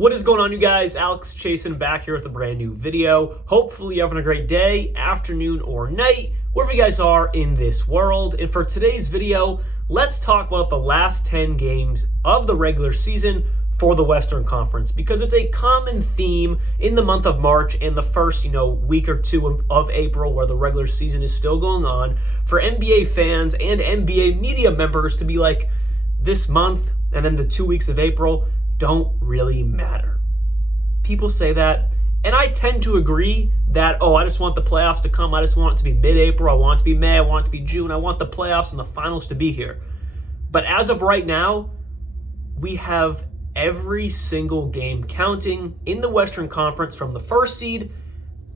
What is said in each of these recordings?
What is going on, you guys? Alex Chasen back here with a brand new video. Hopefully you're having a great day, afternoon, or night, wherever you guys are in this world. And for today's video, let's talk about the last 10 games of the regular season for the Western Conference, because it's a common theme in the month of March and the first, week or two of April, where the regular season is still going on, for NBA fans and NBA media members to be like, this month and then the 2 weeks of April don't really matter. People say that, and I tend to agree that, I just want the playoffs to come. I just want it to be mid-April. I want it to be May. I want it to be June. I want the playoffs and the finals to be here. But as of right now, we have every single game counting in the Western Conference, from the first seed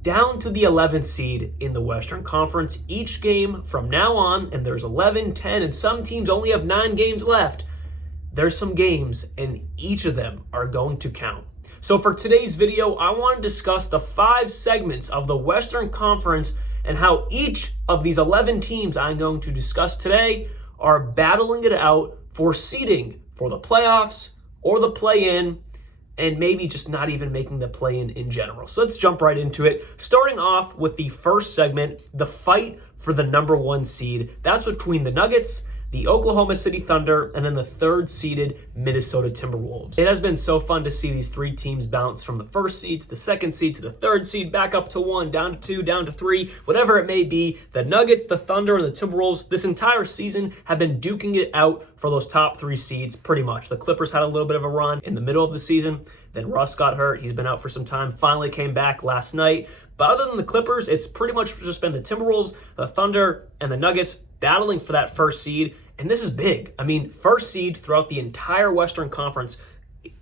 down to the 11th seed in the Western Conference. Each game from now on, and there's 11, 10, and some teams only have 9 games left. There's some games, and each of them are going to count. So for today's video, I want to discuss the 5 segments of the Western Conference and how each of these 11 teams I'm going to discuss today are battling it out for seeding for the playoffs or the play-in, and maybe just not even making the play-in in general. So let's jump right into it. Starting off with the first segment, the fight for the number 1 seed. That's between the Nuggets, the Oklahoma City Thunder, and then the 3rd-seeded Minnesota Timberwolves. It has been so fun to see these 3 teams bounce from the 1st seed to the 2nd seed to the 3rd seed, back up to 1, down to 2, down to 3, whatever it may be. The Nuggets, the Thunder, and the Timberwolves this entire season have been duking it out for those top 3 seeds pretty much. The Clippers had a little bit of a run in the middle of the season. Then Russ got hurt. He's been out for some time. Finally came back last night. But other than the Clippers, it's pretty much just been the Timberwolves, the Thunder, and the Nuggets battling for that 1st seed. And this is big. I mean, 1st seed throughout the entire Western Conference,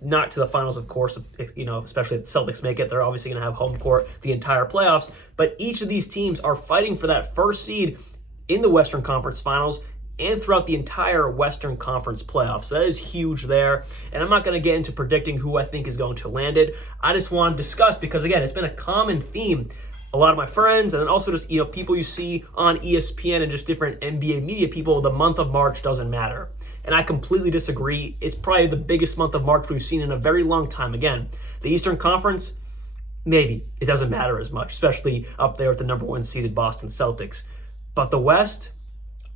not to the finals, of course, especially if the Celtics make it. They're obviously going to have home court the entire playoffs. But each of these teams are fighting for that 1st seed in the Western Conference finals and throughout the entire Western Conference playoffs. So that is huge there. And I'm not going to get into predicting who I think is going to land it. I just want to discuss, because again, it's been a common theme. A lot of my friends, and then also just, people you see on ESPN and just different NBA media people, the month of March doesn't matter. And I completely disagree. It's probably the biggest month of March we've seen in a very long time. Again, the Eastern Conference, maybe it doesn't matter as much, especially up there with the number 1 seeded Boston Celtics. But the West,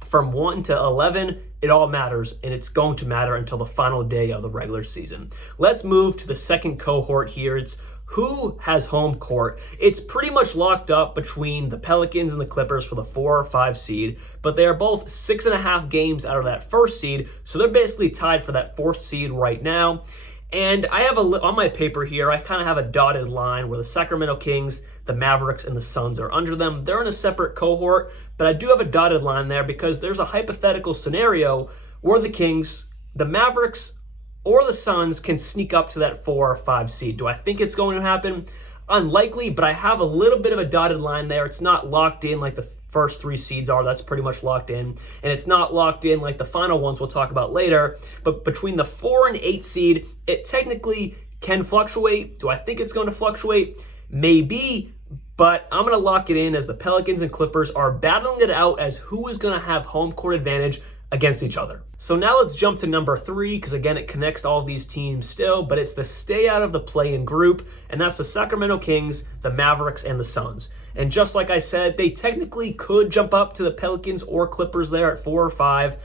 from 1 to 11, it all matters, and it's going to matter until the final day of the regular season. Let's move to the second cohort here. It's who has home court. It's pretty much locked up between the Pelicans and the Clippers for the 4 or 5 seed, but they are both 6.5 games out of that 1st seed, so they're basically tied for that 4th seed right now. And I have on my paper here, I kind of have a dotted line where the Sacramento Kings, the Mavericks, and the Suns are under them. They're in a separate cohort, but I do have a dotted line there because there's a hypothetical scenario where the Kings, the Mavericks, or the Suns can sneak up to that 4 or 5 seed. Do I think it's going to happen? Unlikely, but I have a little bit of a dotted line there. It's not locked in like the first 3 seeds are. That's pretty much locked in. And it's not locked in like the final ones we'll talk about later. But between the 4 and 8 seed, it technically can fluctuate. Do I think it's going to fluctuate? Maybe, but I'm going to lock it in as the Pelicans and Clippers are battling it out as who is going to have home court advantage against each other. So now let's jump to number 3, because again, it connects all these teams still, but it's the stay out of the play-in group, and that's the Sacramento Kings, the Mavericks, and the Suns. And just like I said, they technically could jump up to the Pelicans or Clippers there at 4 or 5,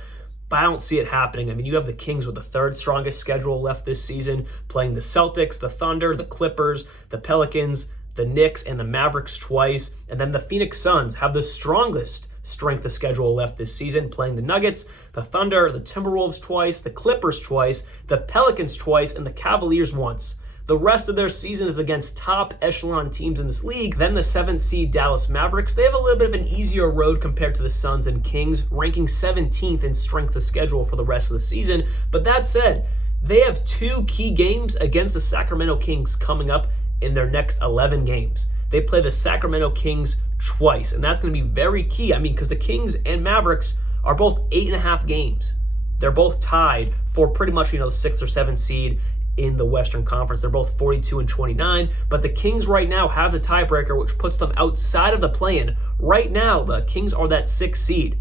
but I don't see it happening. I mean, you have the Kings with the 3rd strongest schedule left this season, playing the Celtics, the Thunder, the Clippers, the Pelicans, the Knicks, and the Mavericks twice. And then the Phoenix Suns have the strongest strength of schedule left this season, playing the Nuggets, the Thunder, the Timberwolves twice, the Clippers twice, the Pelicans twice, and the Cavaliers once. The rest of their season is against top echelon teams in this league. Then the 7th seed Dallas Mavericks, they have a little bit of an easier road compared to the Suns and Kings, ranking 17th in strength of schedule for the rest of the season. But that said, they have 2 key games against the Sacramento Kings coming up in their next 11 games. They play the Sacramento Kings twice, and that's going to be very key. I mean, because the Kings and Mavericks are both 8.5 games. They're both tied for pretty much, the 6th or 7th seed in the Western Conference. They're both 42 and 29, but the Kings right now have the tiebreaker, which puts them outside of the play-in. Right now, the Kings are that 6th seed.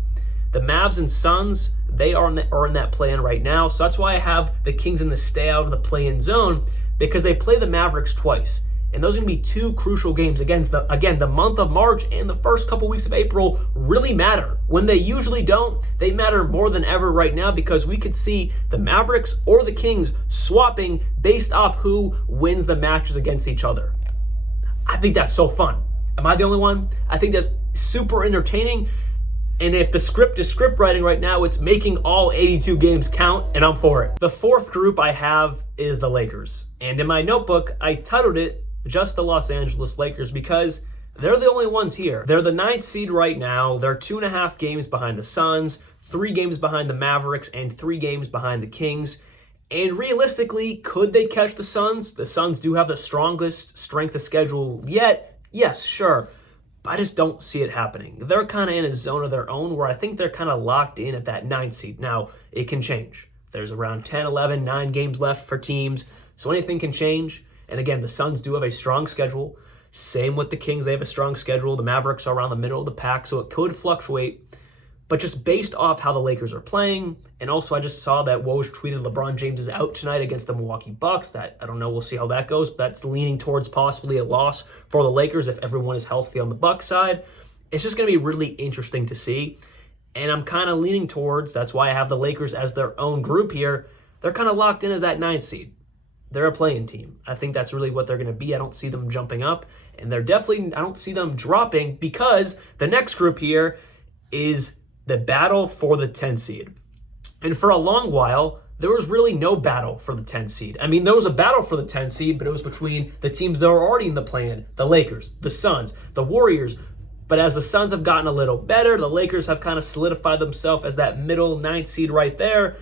The Mavs and Suns, they are in that play-in right now, so that's why I have the Kings in the stay out of the play-in zone. because they play the Mavericks twice. And those are going to be two crucial games. Again, the month of March and the first couple weeks of April really matter. When they usually don't, they matter more than ever right now because we could see the Mavericks or the Kings swapping based off who wins the matches against each other. I think that's so fun. Am I the only one? I think that's super entertaining. And if the script is script writing right now, it's making all 82 games count, and I'm for it. The fourth group I have is the Lakers. And in my notebook, I titled it just the Los Angeles Lakers because they're the only ones here. They're the 9th seed right now. They're 2.5 games behind the Suns, 3 games behind the Mavericks, and 3 games behind the Kings. And realistically, could they catch the Suns? The Suns do have the strongest strength of schedule yet. Yes, sure. But I just don't see it happening. They're kind of in a zone of their own where I think they're kind of locked in at that 9th seed. Now, it can change. There's around 10, 11, 9 games left for teams, so anything can change. And again, the Suns do have a strong schedule. Same with the Kings. They have a strong schedule. The Mavericks are around the middle of the pack, so it could fluctuate. But just based off how the Lakers are playing, and also I just saw that Woj tweeted LeBron James is out tonight against the Milwaukee Bucks. That I don't know. We'll see how that goes. But that's leaning towards possibly a loss for the Lakers if everyone is healthy on the Bucks side. It's just going to be really interesting to see. And I'm kind of leaning towards, that's why I have the Lakers as their own group here. They're kind of locked in as that 9th seed. They're a play-in team. I think that's really what they're going to be. I don't see them jumping up. And I don't see them dropping because the next group here is the battle for the 10th seed. And for a long while, there was really no battle for the 10th seed. I mean, there was a battle for the 10th seed, but it was between the teams that were already in the play-in, the Lakers, the Suns, the Warriors. But as the Suns have gotten a little better, the Lakers have kind of solidified themselves as that middle 9th seed right there.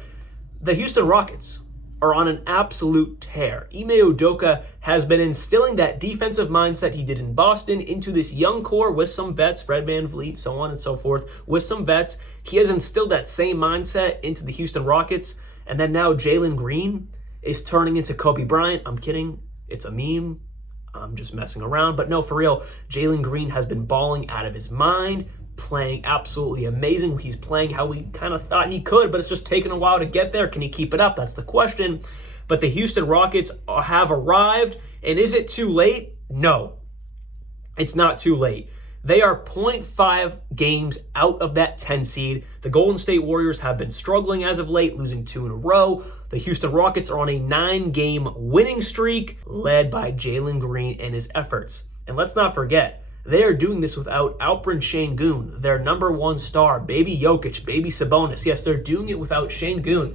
The Houston Rockets are on an absolute tear. Ime Udoka has been instilling that defensive mindset he did in Boston into this young core with some vets, Fred VanVleet, so on and so forth, with some vets. He has instilled that same mindset into the Houston Rockets, and then now Jalen Green is turning into Kobe Bryant. I'm kidding. It's a meme. I'm just messing around. But no, for real, Jalen Green has been balling out of his mind, playing absolutely amazing. He's playing how we kind of thought he could, but it's just taken a while to get there. Can he keep it up? That's the question. But the Houston Rockets have arrived, and is it too late? No, it's not too late. They are 0.5 games out of that 10 seed. The Golden State Warriors have been struggling as of late, losing 2 in a row. The Houston Rockets are on a 9-game winning streak, led by Jalen Green and his efforts. And let's not forget, they are doing this without Alperen Şengün, their number 1 star, baby Jokic, baby Sabonis. Yes, they're doing it without Şengün.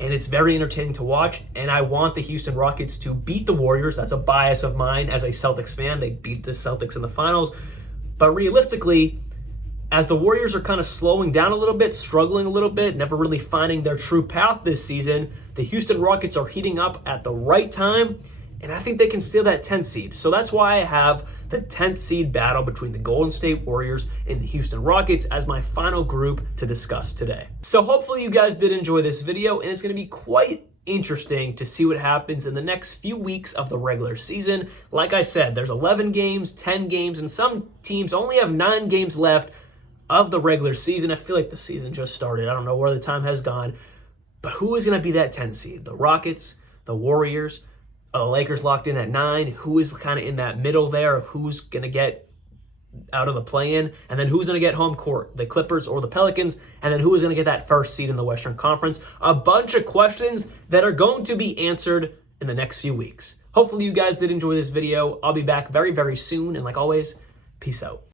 And it's very entertaining to watch, and I want the Houston Rockets to beat the Warriors. That's a bias of mine as a Celtics fan. They beat the Celtics in the finals. But realistically, as the Warriors are kind of slowing down a little bit, struggling a little bit, never really finding their true path this season, the Houston Rockets are heating up at the right time, and I think they can steal that 10th seed. So that's why I have the 10th seed battle between the Golden State Warriors and the Houston Rockets as my final group to discuss today. So hopefully you guys did enjoy this video, and it's going to be quite interesting to see what happens in the next few weeks of the regular season. Like I said, there's 11 games, 10 games, and some teams only have 9 games left of the regular season. I feel like the season just started. I don't know where the time has gone. But who is going to be that 10th seed? The Rockets, the Warriors, the Lakers locked in at 9. Who is kind of in that middle there of who's going to get out of the play-in? And then who's going to get home court? The Clippers or the Pelicans? And then who is going to get that first seed in the Western Conference? A bunch of questions that are going to be answered in the next few weeks. Hopefully you guys did enjoy this video. I'll be back very, very soon. And like always, peace out.